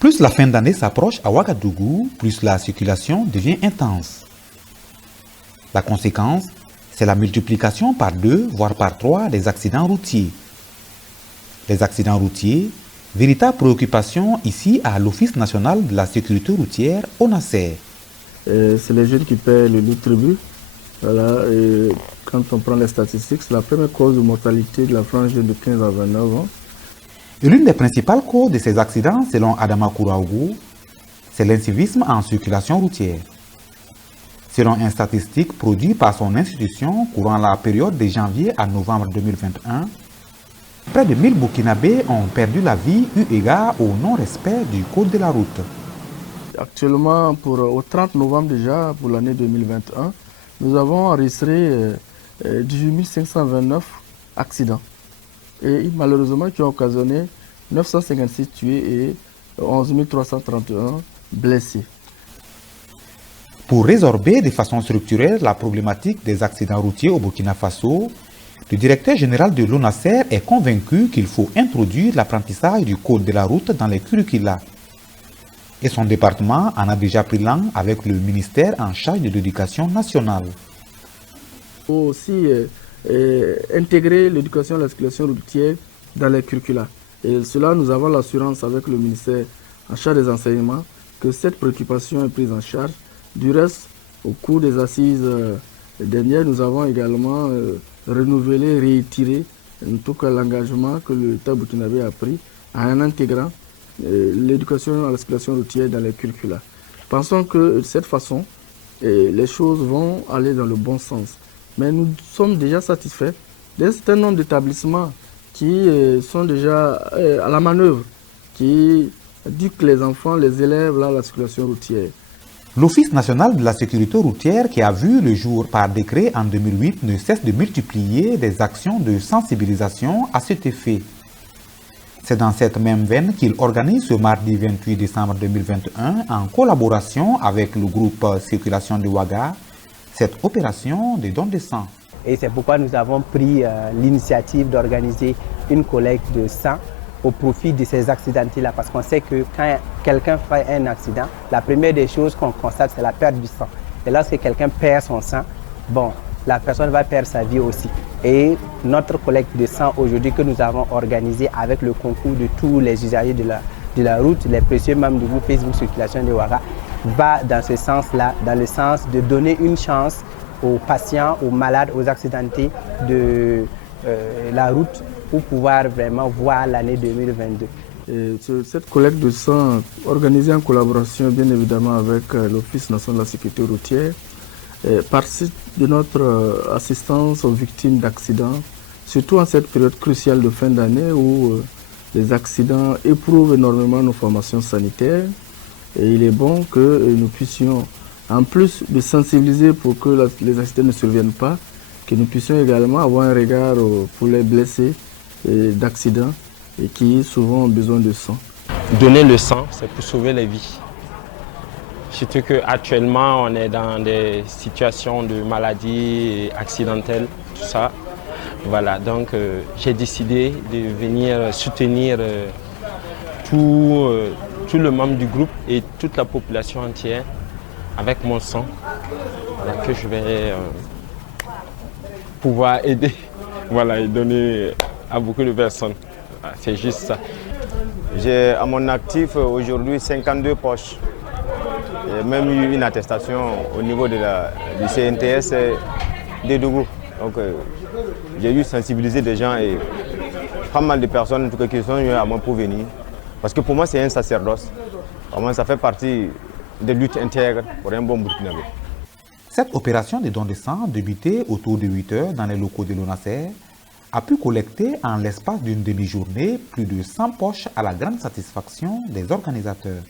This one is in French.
Plus la fin d'année s'approche à Ouagadougou, plus la circulation devient intense. La conséquence, c'est la multiplication par 2, voire par 3 des accidents routiers. Les accidents routiers, véritable préoccupation ici à l'Office national de la sécurité routière, ONASER. C'est les jeunes qui paient le lourd tribut. Voilà, et quand on prend les statistiques, c'est la première cause de mortalité de la frange de 15 à 29 ans. Et l'une des principales causes de ces accidents, selon Adama Kouraougou, c'est l'incivisme en circulation routière. Selon une statistique produite par son institution courant la période de janvier à novembre 2021, près de 1000 Burkinabés ont perdu la vie eu égard au non-respect du code de la route. Actuellement, au 30 novembre déjà, pour l'année 2021, nous avons enregistré 18 529 accidents. Et malheureusement qui ont occasionné 956 tués et 11 331 blessés. Pour résorber de façon structurelle la problématique des accidents routiers au Burkina Faso, le directeur général de l'ONASER est convaincu qu'il faut introduire l'apprentissage du code de la route dans les curricula. Et son département en a déjà pris langue avec le ministère en charge de l'éducation nationale. Il faut aussi intégrer l'éducation à la circulation routière dans les curricula. Et cela, nous avons l'assurance avec le ministère en charge des enseignements que cette préoccupation est prise en charge. Du reste, au cours des assises dernières, nous avons également renouvelé, réitéré en tout cas l'engagement que l'État burkinabé a pris en intégrant l'éducation à la circulation routière dans les curricula. Pensons que de cette façon, les choses vont aller dans le bon sens. Mais nous sommes déjà satisfaits d'un certain nombre d'établissements qui sont déjà à la manœuvre, qui éduquent les enfants, les élèves à la circulation routière. L'Office national de la sécurité routière, qui a vu le jour par décret en 2008, ne cesse de multiplier des actions de sensibilisation à cet effet. C'est dans cette même veine qu'il organise ce mardi 28 décembre 2021, en collaboration avec le groupe Circulation de Ouaga, cette opération de don de sang. Et c'est pourquoi nous avons pris l'initiative d'organiser une collecte de sang au profit de ces accidentés-là, parce qu'on sait que quand quelqu'un fait un accident, la première des choses qu'on constate, c'est la perte du sang. Et lorsque quelqu'un perd son sang, bon, la personne va perdre sa vie aussi. Et notre collecte de sang aujourd'hui que nous avons organisée avec le concours de tous les usagers de la route, les précieux membres du groupe Facebook Circulation de Ouaga, va dans ce sens-là, dans le sens de donner une chance aux patients, aux malades, aux accidentés de la route pour pouvoir vraiment voir l'année 2022. Cette collecte de sang organisée en collaboration bien évidemment avec l'Office national de la sécurité routière participe de notre assistance aux victimes d'accidents, surtout en cette période cruciale de fin d'année où les accidents éprouvent énormément nos formations sanitaires. Et il est bon que nous puissions, en plus de sensibiliser pour que les accidents ne surviennent pas, que nous puissions également avoir un regard pour les blessés d'accidents et qui souvent ont besoin de sang. Donner le sang, c'est pour sauver les vies. Surtout qu'actuellement, on est dans des situations de maladies accidentelles, tout ça. Voilà, donc j'ai décidé de venir soutenir tout le membre du groupe et toute la population entière avec mon sang, voilà, que je vais pouvoir aider, voilà, et donner à beaucoup de personnes. Voilà, c'est juste ça. J'ai à mon actif aujourd'hui 52 poches. J'ai même eu une attestation au niveau du CNTS de Dougou. Donc j'ai eu sensibiliser des gens et pas mal de personnes en tout cas, qui sont venues à moi pour venir. Parce que pour moi c'est un sacerdoce. Vraiment, ça fait partie des luttes intègres pour un bon Burkinabé. Cette opération de don de sang, débutée autour de 8 heures dans les locaux de l'ONASER, a pu collecter en l'espace d'une demi-journée plus de 100 poches à la grande satisfaction des organisateurs.